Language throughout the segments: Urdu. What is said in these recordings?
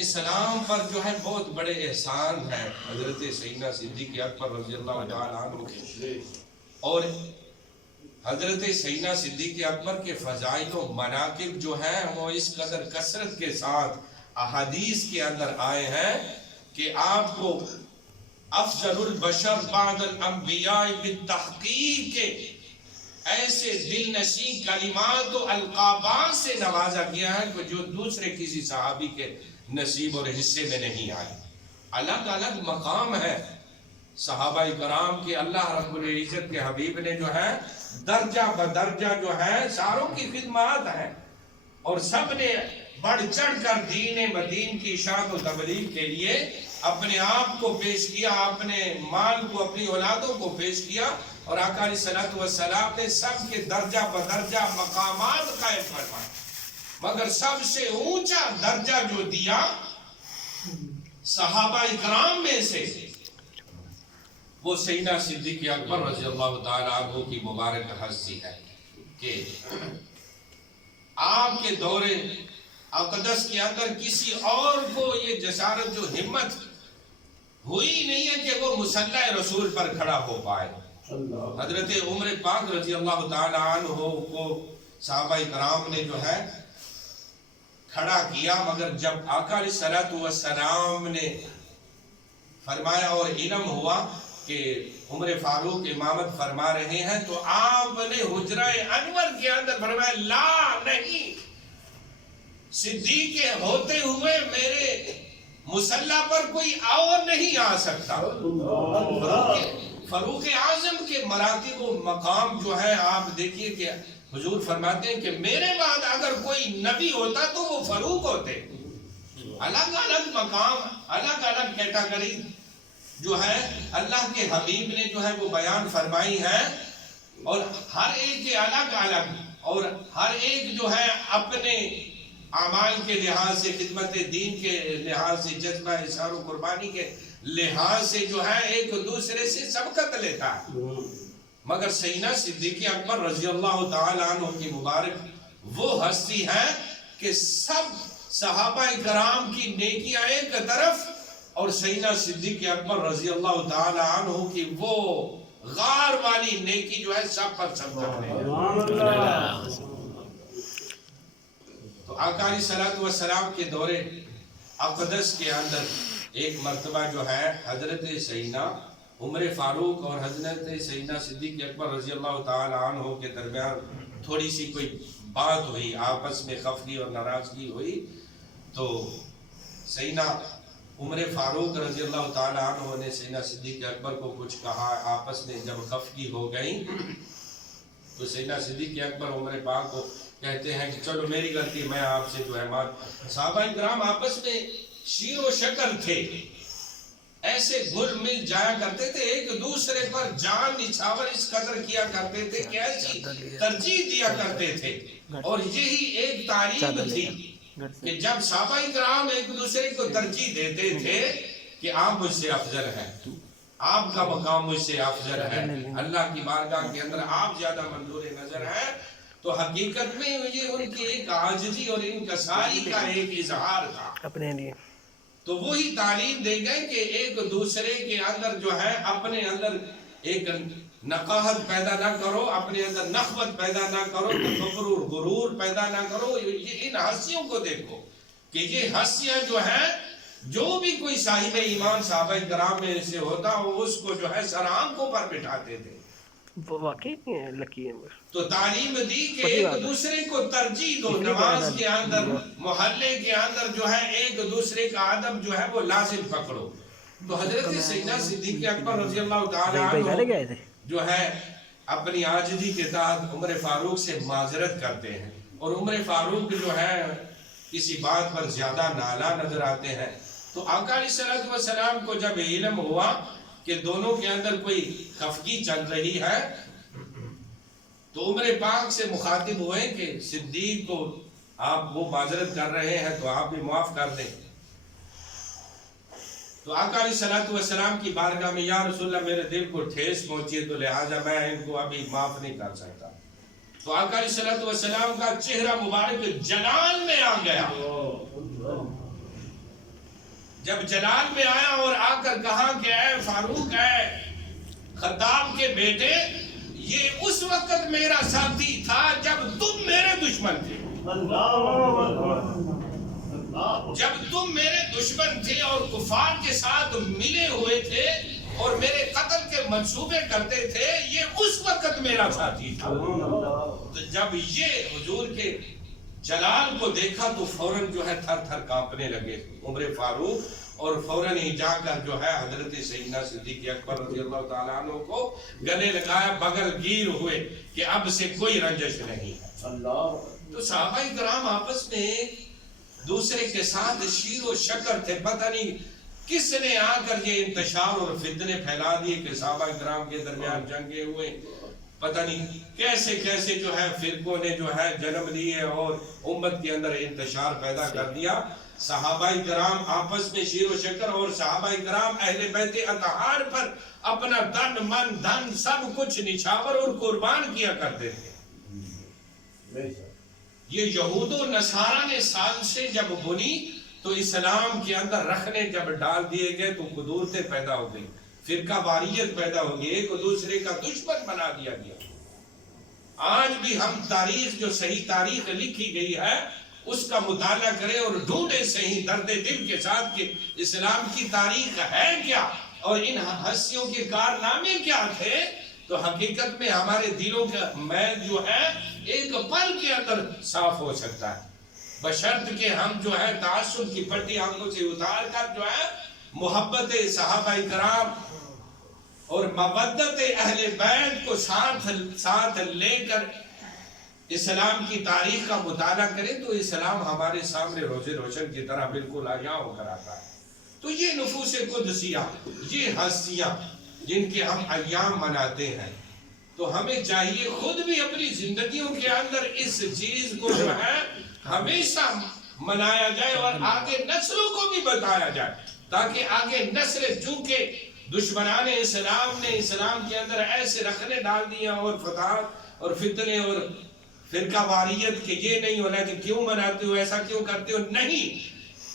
اسلام پر جو ہے بہت بڑے احسان ہیں حضرت سیدنا صدیق اکبر رضی اللہ تعالیٰ عنہ کے، اور حضرت سیدنا صدیق اکبر کے فضائل و مناقب جو ہیں وہ اس قدر کثرت کے ساتھ احادیث کے اندر آئے ہیں کہ آپ کو افضل البشر بعد الانبیاء بالتحقیق کے ایسے دل نشین کلمات و القابات سے نوازا گیا ہے کہ جو دوسرے کسی صحابی کے نصیب اور حصے میں نہیں آئے۔ الگ الگ مقام ہے صحابہ کرام کے، اللہ رب العزت کے حبیب نے جو ہے درجہ بدرجہ جو ہے ساروں کی خدمات ہیں، اور سب نے بڑھ چڑھ کر دین مدین کی اشاعت و تبلیغ کے لیے اپنے آپ کو پیش کیا، اپنے مال کو، اپنی اولادوں کو پیش کیا، اور آقا علیہ الصلوۃ والسلام نے سب کے درجہ بدرجہ مقامات قائم فرمائے، مگر سب سے اونچا درجہ جو دیا صحابہ کرام میں سے وہ سیدنا صدیق اکبر رضی اللہ تعالیٰ عنہ کی مبارک ہستی ہے کہ آپ کے دور اقدس کے اندر کسی اور کو یہ جسارت جو ہمت ہوئی نہیں ہے کہ وہ مصلی رسول پر کھڑا ہو پائے۔ حضرت عمر پاک رضی اللہ تعالیٰ عنہ کو صحابہ کرام نے جو ہے کھڑا کیا، مگر جب آقا علیہ الصلوۃ والسلام نے فرمایا اور علم ہوا کہ عمر فاروق امامت فرما رہے ہیں، تو آپ نے حجرہ انور کے اندر فرمایا لا نہیں، صدیق ہوتے ہوئے میرے مصلی پر کوئی اور نہیں آ سکتا۔ فاروق اعظم کے مراتب و مقام جو ہے آپ دیکھیے کہ حضور فرماتے ہیں کہ میرے بعد اگر کوئی نبی ہوتا تو وہ فاروق ہوتے۔ الگ الگ مقام، الگ الگ کیٹاگری جو ہے اللہ کے حبیب نے جو ہے وہ بیان فرمائی ہے، اور ہر ایک کے الگ الگ، اور ہر ایک جو ہے اپنے اعمال کے لحاظ سے، خدمت دین کے لحاظ سے، جذبہ اظہار و قربانی کے لحاظ سے جو ہے ایک دوسرے سے سبقت لیتا ہے، مگر سیدنا صدیق اکبر رضی اللہ تعالیٰ عنہ کی مبارک وہ ہستی ہے کہ سب صحابہ کرام کی نیکیاں ایک طرف، اور سیدنا صدیق اکبر رضی اللہ تعالیٰ عنہ کی وہ غار والی نیکی جو ہے سب پر سبقت لے۔ تو آقا علیہ الصلوۃ والسلام کے دور اقدس کے اندر ایک مرتبہ جو ہے حضرت سیدنا عمر فاروق اور حضرت سیدنا صدیق اکبر رضی اللہ تعالی عنہ کے درمیان تھوڑی سی کوئی بات ہوئی، آپس میں خفگی اور ناراضگی ہوئی، تو سیدنا عمر فاروق رضی اللہ تعالی عنہ نے سیدنا صدیق اکبر کو کچھ کہا، آپس میں جب خفگی ہو گئی تو سیدنا صدیق اکبر عمر پاک کو کہتے ہیں کہ چلو میری غلطی، میں آپ سے جو ہے صحابہ کرام آپس میں شیر و شکر تھے، ایسے گھل مل جایا کرتے تھے، ایک دوسرے پر جان نچھاور اس قدر کیا کرتے تھے کہ ایسی ترجیح دیا کرتے تھے، اور یہی ایک تعلیم تھی کہ جب صحابہ کرام ایک دوسرے کو ترجیح دیتے تھے کہ آپ مجھ سے افضل ہیں، آپ کا مقام مجھ سے افضل ہے، اللہ کی بارگاہ کے اندر آپ زیادہ منظور نظر ہیں، تو حقیقت میں یہ ان کی ایک عاجزی اور انکساری کا ایک اظہار تھا اپنے لیے۔ تو وہی تعلیم دے گئے کہ ایک دوسرے کے اندر جو ہے اپنے اندر ایک نقاہت پیدا نہ کرو، اپنے اندر نخوت پیدا نہ کرو، تکبر اور غرور پیدا نہ کرو۔ یہ ان ہستیوں کو دیکھو کہ یہ ہستیاں جو ہیں، جو بھی کوئی صاحب ایمان صحابہ کرام میں سے ہوتا وہ اس کو جو ہے سر آنکھوں پر بٹھاتے تھے۔ واقعی لکی ہے، تو تعلیم دی کہ ایک دوسرے کو ترجیح دو، نماز کے اندر، محلے کے اندر جو ہے ایک دوسرے کا ادب جو ہے وہ لازم پکڑو۔ تو حضرت سیدنا صدیق اکبر رضی اللہ تعالیٰ عنہ جو ہے اپنی عاجزی کے تحت عمر فاروق سے معذرت کرتے ہیں، اور عمر فاروق جو ہے کسی بات پر زیادہ نالا نظر آتے ہیں۔ تو آقا علیہ الصلوۃ والسلام کو جب علم ہوا کہ دونوں کے اندر کوئی خفگی چل رہی ہے، تو عمر پاک سے مخاطب ہوئے کہ صدیق کو آپ وہ معذرت کر رہے ہیں تو آپ بھی معاف کر دیں۔ تو آقا علیہ الصلوۃ والسلام کی بارگاہ میں یا رسول اللہ میرے دل کو ٹھیس پہنچی ہے، تو لہٰذا میں ان کو ابھی معاف نہیں کر سکتا۔ تو آقا علیہ الصلوۃ والسلام کا چہرہ مبارک جلال میں آ گیا، جب جلال میں آیا اور آ کر کہا کہ اے فاروق، اے خطاب کے بیٹے، یہ اس وقت میرا ساتھی تھا جب تم میرے دشمن تھے، جب تم میرے دشمن تھے اور کفار کے ساتھ ملے ہوئے تھے اور میرے قتل کے منصوبے کرتے تھے، یہ اس وقت میرا ساتھی تھا۔ تو جب یہ حضور کے جلال کو دیکھا تو فوراً جو ہے تھر تھر کانپنے لگے عمر فاروق، اور فوراً ہی جا کر جو ہے حضرت سیدنا صدیق اکبر رضی اللہ تعالیٰ عنہ کو گلے لگایا، بغل گیر ہوئے کہ اب سے کوئی رنجش نہیں ہے۔ تو صحابہ کرام آپس میں دوسرے کے ساتھ شیر و شکر تھے، پتہ نہیں کس نے آ کر یہ انتشار اور فتنے پھیلا دیے کہ صحابہ کرام کے درمیان جنگیں ہوئے، پتہ نہیں کیسے کیسے جو ہے فرقوں نے جو ہے جنم لیے اور امت کے اندر انتشار پیدا کر دیا۔ صحابہ کرام آپس میں شیر و شکر، اور صحابہ کرام اہل بیت اطہار پر اپنا تن من دھن سب کچھ نچھاور اور قربان کیا کرتے تھے۔ یہ یہود و نصارہ نے سازشیں جب بنی تو اسلام کے اندر رکھنے جب ڈال دیے گئے تو قدورتیں پیدا ہو گئی، فرقہ واریت پیدا ہو گئی، ایک دوسرے کا دشمن بنا دیا گیا۔ آج بھی ہم تاریخ، جو صحیح تاریخ لکھی گئی ہے، اس کا مطالعہ کریں اور ڈھونڈے صحیح درد دل کے ساتھ کہ اسلام کی تاریخ ہے کیا اور ان ہستیوں کے کارنامے کیا تھے، تو حقیقت میں ہمارے دلوں کا میل جو ہے ایک پل کے اندر صاف ہو سکتا ہے، بشرط کہ ہم جو ہے تعصب کی پٹی آنکھوں سے اتار کر جو ہے محبت صحابہ کرام اور مودت اہل بیت کو ساتھ لے کر اسلام کی تاریخ کا مطالعہ کریں تو اسلام ہمارے سامنے روزے روشن کی طرح بالکل عیاں ہو کر آتا ہے۔ تو یہ نفوس قدسیہ، یہ ہستیاں جن کے ہم ایام مناتے ہیں، تو ہمیں چاہیے خود بھی اپنی زندگیوں کے اندر اس چیز کو جو ہے ہمیشہ منایا جائے اور آگے نسلوں کو بھی بتایا جائے، تاکہ آگے نسل، چونکہ دشمنان اسلام نے اسلام کے اندر ایسے رکھنے ڈال دیا اور فتاحت اور فتنے اور فرقہ واریت کہ یہ نہیں ہونا کہ کیوں مناتے ہو، ایسا کیوں کرتے ہو، نہیں،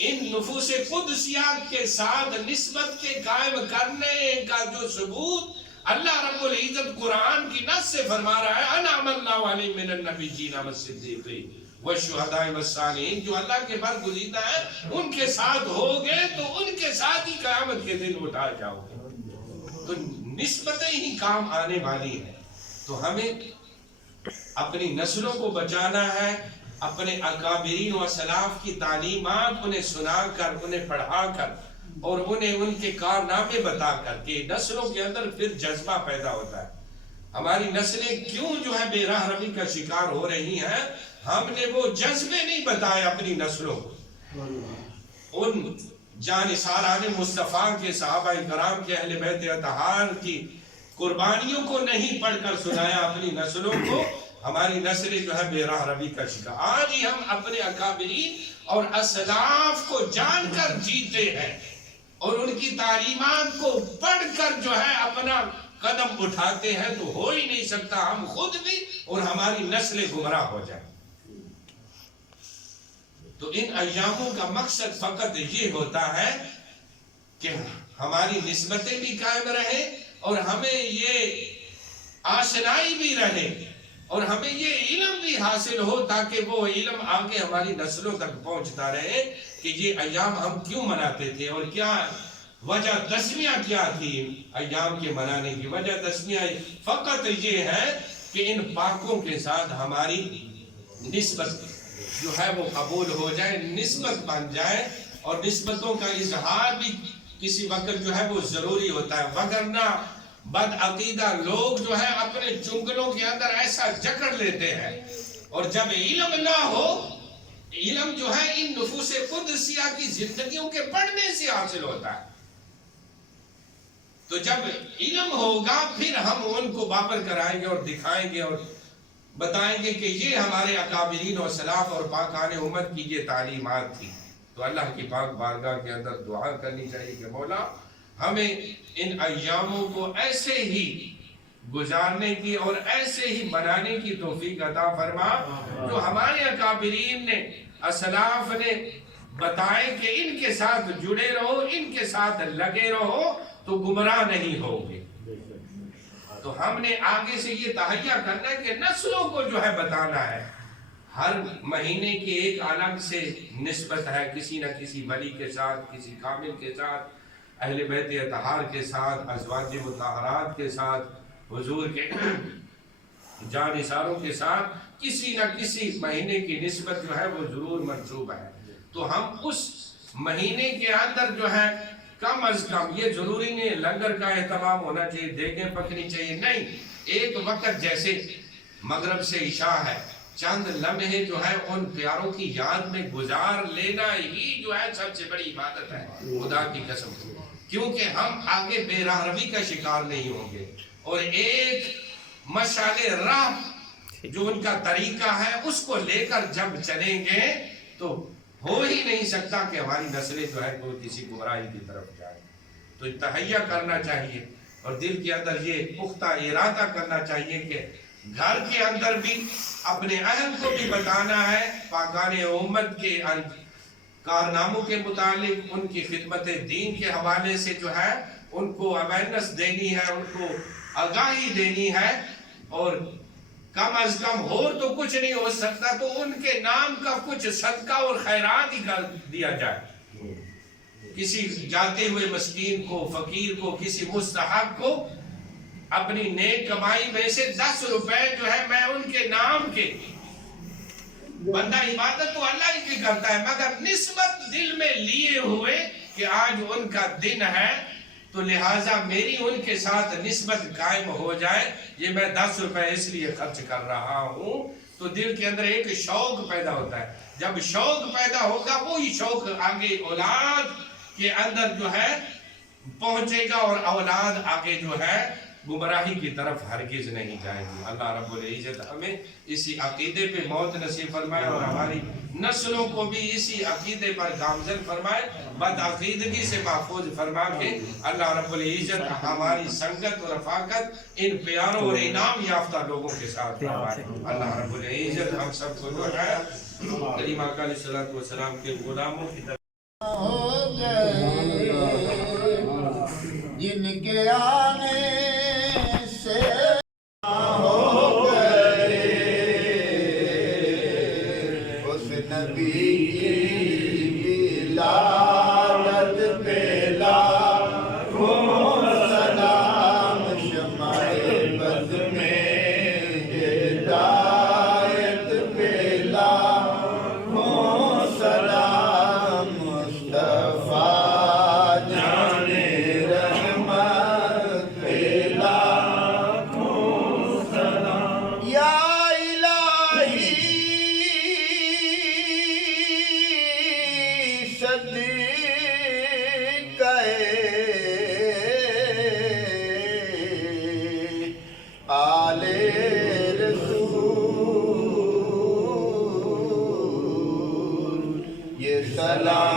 ان نفوس قدسیات کے ساتھ نسبت کے قائم کرنے کا جو ثبوت اللہ رب العزت قرآن کی نص سے فرما رہا ہے، انعم اللہ علیہم من النبیین والصدیقین والشہداء والصالحین، جو اللہ کے برگزیدہ ہیں ان کے ساتھ ہوگے تو ان کے ساتھ ہی قیامت کے دن اٹھائے جاؤ گے۔ تو نسبتیں ہی کام آنے والی ہیں، تو ہمیں اپنی نسلوں کو بچانا ہے، اپنے اکابرین و سلاف کی تعلیمات انہیں سنا کر، انہیں پڑھا کر اور انہیں ان کے کارنامے بتا کر کہ نسلوں کے اندر پھر جذبہ پیدا ہوتا ہے۔ ہماری نسلیں کیوں جو ہے بے راہ روی کا شکار ہو رہی ہیں، ہم نے وہ جذبے نہیں بتائے اپنی نسلوں کو، ان جانثاران مصطفیٰ کے صحابہ کرام کے اہل بیت اطہار کی قربانیوں کو نہیں پڑھ کر سنایا اپنی نسلوں کو، ہماری نسلیں جو ہے بے راہ روی کا شکار۔ آج ہی ہم اپنے اکابرین اور اسلاف کو جان کر جیتے ہیں اور ان کی تعلیمات کو پڑھ کر جو ہے اپنا قدم اٹھاتے ہیں، تو ہو ہی نہیں سکتا ہم خود بھی اور ہماری نسلیں گمراہ ہو جائیں۔ تو ان ایاموں کا مقصد فقط یہ ہوتا ہے کہ ہماری نسبتیں بھی قائم رہیں اور ہمیں یہ آشنائی بھی رہے اور ہمیں یہ علم بھی حاصل ہو، تاکہ وہ علم آگے ہماری نسلوں تک پہنچتا رہے کہ یہ ایام ہم کیوں مناتے تھے اور کیا وجہ تسمیہ کیا تھی ایام کے منانے کی۔ وجہ تسمیہ فقط یہ ہے کہ ان پاکوں کے ساتھ ہماری نسبت جو ہے وہ قبول ہو جائے، نسبت بن جائے، اور نسبتوں کا اظہار بھی کسی وقت جو ہے وہ ضروری ہوتا ہے، وگرنہ بد عقیدہ لوگ جو ہے اپنے چنگلوں کے اندر ایسا جکڑ لیتے ہیں، اور جب علم نہ ہو، علم جو ہے ان نفوس قدسیہ کی زندگیوں کے پڑھنے سے حاصل ہوتا ہے، تو جب علم ہوگا پھر ہم ان کو بابر کرائیں گے اور دکھائیں گے اور بتائیں گے کہ یہ ہمارے اکابرین و سلاف اور پاکان امت کی یہ تعلیمات تھی۔ تو اللہ کی پاک بارگاہ کے اندر دعا کرنی چاہیے کہ مولا ہمیں ان ایاموں کو ایسے ہی گزارنے کی اور ایسے ہی منانے کی توفیق عطا فرما جو ہمارے اکابرین نے، اسلاف نے بتائیں کہ ان کے ساتھ جڑے رہو، ان کے ساتھ لگے رہو تو گمراہ نہیں ہوگے۔ تو ہم نے آگے سے یہ تہیہ کرنا ہے کہ نسلوں کو جو ہے بتانا ہے۔ ہر مہینے کی ایک الگ سے نسبت ہے، کسی نہ کسی ولی کے ساتھ، کسی کامل کے ساتھ، اہل بیت اطہار کے ساتھ، ازواج مطہرات کے ساتھ، حضور کے جانثاروں کے ساتھ کسی نہ کسی مہینے کی نسبت جو ہے وہ ضرور منسوب ہے۔ تو ہم اس مہینے کے اندر جو ہے کم از کم، یہ ضروری نہیں لنگر کا اہتمام ہونا چاہیے، دیگیں پکنی چاہیے، نہیں، ایک وقت جیسے مغرب سے عشاء ہے، چند لمحے جو ہے ان پیاروں کی یاد میں گزار لینا ہی جو ہے سب سے بڑی عبادت ہے، خدا کی قسم، کیونکہ ہم آگے بے راہ روی کا شکار نہیں ہوں گے۔ اور ایک مشعل راہ جو ان کا طریقہ ہے اس کو لے کر جب چلیں گے تو ہو ہی نہیں سکتا کہ ہماری نسلیں جو ہے کوئی کسی گمراہی کی طرف جائیں۔ تو تہیہ کرنا چاہیے اور دل کے اندر یہ پختہ ارادہ کرنا چاہیے کہ گھر کے اندر بھی اپنے اہل کو بھی بتانا ہے، پاکان امت کے کارناموں کے متعلق، ان کی خدمت دین کے حوالے سے جو ہے ان کو اویئرنس دینی ہے، ان کو آگاہی دینی ہے، اور کم از کم ہو تو کچھ نہیں ہو سکتا تو ان کے نام کا کچھ صدقہ اور خیرات ہی کر دیا جائے، کسی جاتے ہوئے مسکین کو، فقیر کو، کسی مستحق کو اپنی نیک کمائی میں سے 10 روپے جو ہے میں ان کے نام کے، بندہ عبادت تو اللہ ہی کی کرتا ہے مگر نسبت دل میں لیے ہوئے کہ آج ان کا دن ہے تو لہٰذا میری ان کے ساتھ نسبت قائم ہو جائے، یہ میں 10 روپے اس لیے خرچ کر رہا ہوں، تو دل کے اندر ایک شوق پیدا ہوتا ہے۔ جب شوق پیدا ہوگا وہی شوق آگے اولاد کے اندر جو ہے پہنچے گا، اور اولاد آگے جو ہے گمراہی کی طرف ہرگز نہیں جائے گی۔ اللہ رب العزت ہمیں اسی عقیدے پہ موت نصیب فرمائے اور ہماری نسلوں کو بھی اسی عقیدے پر گامزن فرمائے، بد عقیدگی سے محفوظ فرما کے اللہ رب العزت ہماری سنگت اور رفاقت ان پیاروں اور انعام یافتہ لوگوں کے ساتھ فرمائے۔ اللہ رب العزت ہم سب کو جو ہے کریم آقا علیہ الصلوۃ والسلام کے غلاموں کی طرف ہو گئے جن کے آنے سے ہو گئے اس نبی کی ولادت پہ لاکھوں سلام، شمع بز میں ہدایت پہ لاکھوں سلام، مصطفیٰ جانے رحمت پہ لاکھوں سلام، یا الہی صدیقہ آل رسول، یہ سلام